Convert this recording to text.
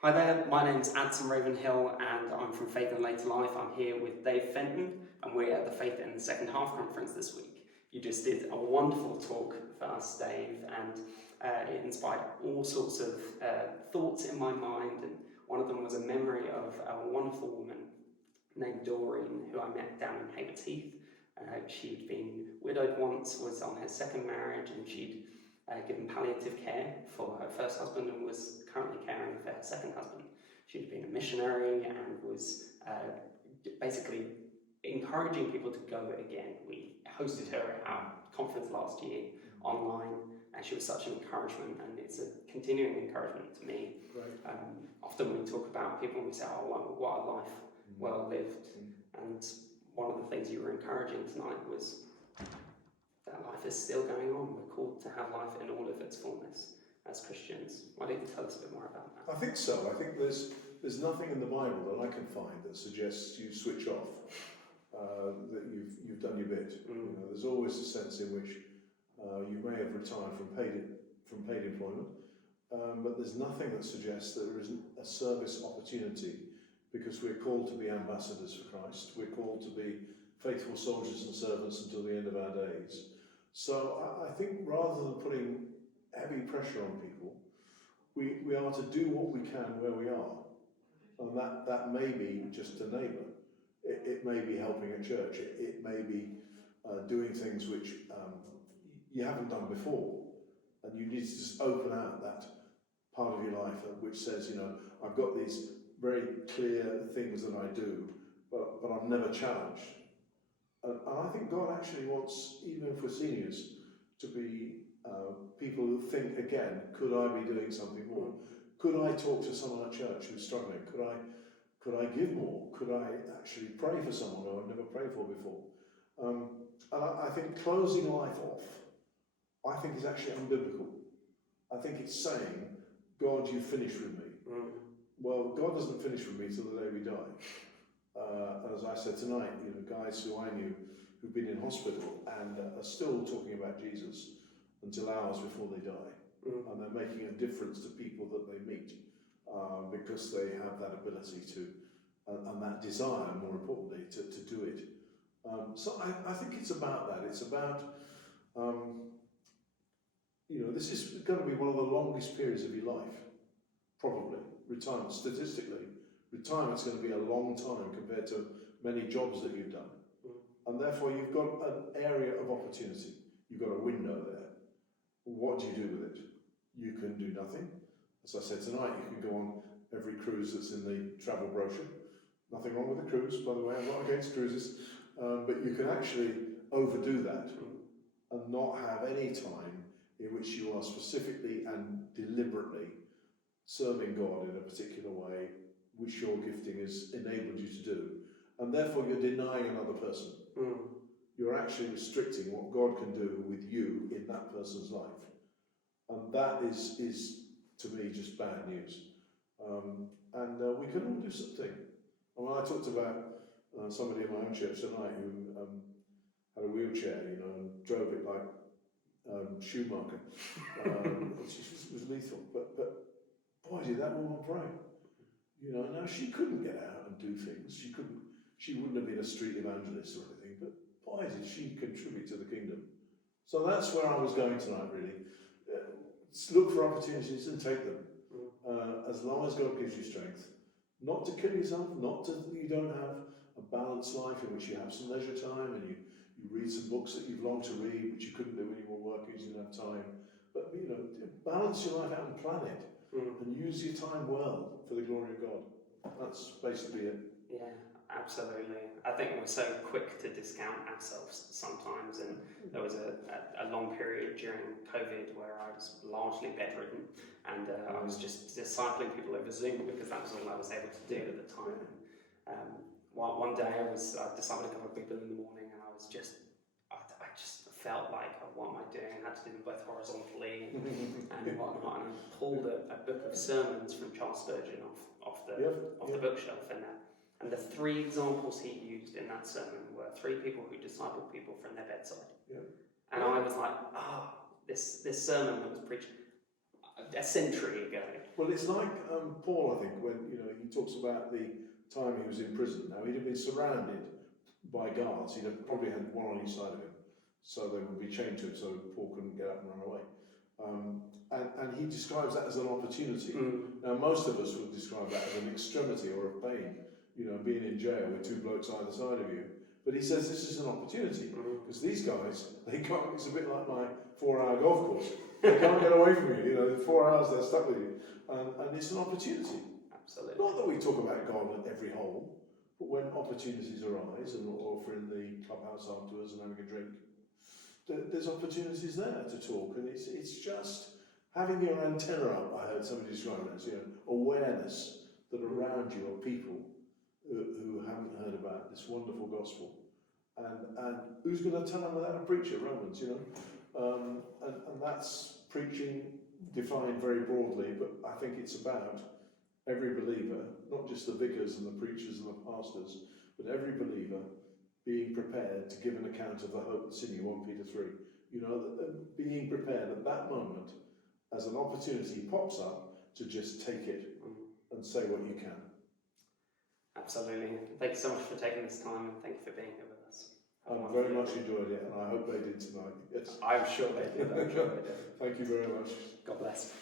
Hi there, my name's Adson Ravenhill and I'm from Faith and Later Life. I'm here with Dave Fenton and we're at the Faith in the Second Half conference this week. You just did a wonderful talk for us, Dave, and it inspired all sorts of thoughts in my mind, and one of them was a memory of a wonderful woman named Doreen who I met down in Hayward's Heath. She'd been widowed once, was on her second marriage, and she'd given palliative care for her first husband and was currently caring for her second husband. She'd been a missionary and was basically encouraging people to go again. We hosted her at our conference last year online, and she was such an encouragement, and it's a continuing encouragement to me. Right. Often we talk about people and we say, oh, what a life well lived. And one of the things you were encouraging tonight was that life is still going on. We're called to have life in all of its fullness as Christians. Why don't you tell us a bit more about that? I think so. I think there's nothing in the Bible that I can find that suggests you switch off, that you've done your bit. You know, there's always a sense in which you may have retired from paid employment, but there's nothing that suggests that there isn't a service opportunity, because we're called to be ambassadors for Christ. We're called to be faithful soldiers and servants until the end of our days. So I think rather than putting heavy pressure on people, we are to do what we can where we are. And that may be just a neighbour. It may be helping a church. It may be doing things which you haven't done before. And you need to just open out that part of your life which says, you know, I've got these very clear things that I do, but I'm never challenged. And I think God actually wants, even for seniors, to be people who think again, could I be doing something more? Could I talk to someone at church who's struggling? Could I give more? Could I actually pray for someone who I've never prayed for before? And I think closing life off, I think is actually unbiblical. I think it's saying, God, you finished with me. Well, God doesn't finish with me till the day we die. As I said tonight, you know, guys who I knew who've been in hospital and are still talking about Jesus until hours before they die. And they're making a difference to people that they meet because they have that ability to, and that desire, more importantly, to do it. So I think it's about that. It's about, you know, this is going to be one of the longest periods of your life, probably, retirement. Statistically, retirement's going to be a long time compared to many jobs that you've done. And therefore you've got an area of opportunity. You've got a window there. What do you do with it? You can do nothing. As I said tonight, you can go on every cruise that's in the travel brochure. Nothing wrong with the cruise, by the way, I'm not against cruises. But you can actually overdo that and not have any time in which you are specifically and deliberately serving God in a particular way, which your gifting has enabled you to do. And therefore you're denying another person. You're actually restricting what God can do with you in that person's life. And that is to me, just bad news. We can all do something. And when I talked about somebody in my own church tonight who had a wheelchair, you know, and drove it like Schumacher, which was lethal. But boy, did that woman pray. You know, now she couldn't get out and do things. She wouldn't have been a street evangelist or anything, but boy, did she contribute to the kingdom. So that's where I was going tonight, really. Look for opportunities and take them. As long as God gives you strength. Not to kill yourself, not to, you don't have a balanced life in which you have some leisure time and you read some books that you've longed to read, which you couldn't do when you were working, you didn't have time. But, you know, balance your life out and plan it. And use your time well for the glory of God. That's basically it. Yeah, absolutely. I think we're so quick to discount ourselves sometimes, and there was a long period during COVID where I was largely bedridden, and I was just discipling people over Zoom because that was all I was able to do at the time. One day I discipled a couple of people in the morning, and I just felt like, what am I doing? I had to do them both horizontally and whatnot. And I pulled a book of sermons from Charles Spurgeon off the bookshelf, and the three examples he used in that sermon were three people who discipled people from their bedside. And I was like, this sermon that was preached, a century ago. Well, it's like Paul, I think, when he talks about the time he was in prison. Now, he'd have been surrounded by guards. He'd have probably had one on each side of him, so they would be chained to him, so Paul couldn't get up and run away. And he describes that as an opportunity. Now, most of us would describe that as an extremity or a pain, being in jail with two blokes either side of you. But he says this is an opportunity, because these guys, they can't, it's a bit like my 4-hour golf course. They can't get away from you, 4 hours they're stuck with you. And it's an opportunity. Absolutely. Not that we talk about God at every hole, but when opportunities arise, or if we're in the clubhouse afterwards and having a drink, there's opportunities there to talk, and it's just having your antenna up. I heard somebody describe it as awareness that around you are people who haven't heard about this wonderful gospel, and who's going to tell them without a preacher? Romans, and that's preaching defined very broadly, but I think it's about every believer, not just the vicars and the preachers and the pastors, but every believer being prepared to give an account of the hope that's in you, 1 Peter 3. Being prepared at that moment as an opportunity pops up to just take it and say what you can. Absolutely. Thank you so much for taking this time, and thank you for being here with us. I very much enjoyed it, and I hope they did tonight. Yes. I'm sure they did. I'm sure they did. Thank you very much. God bless.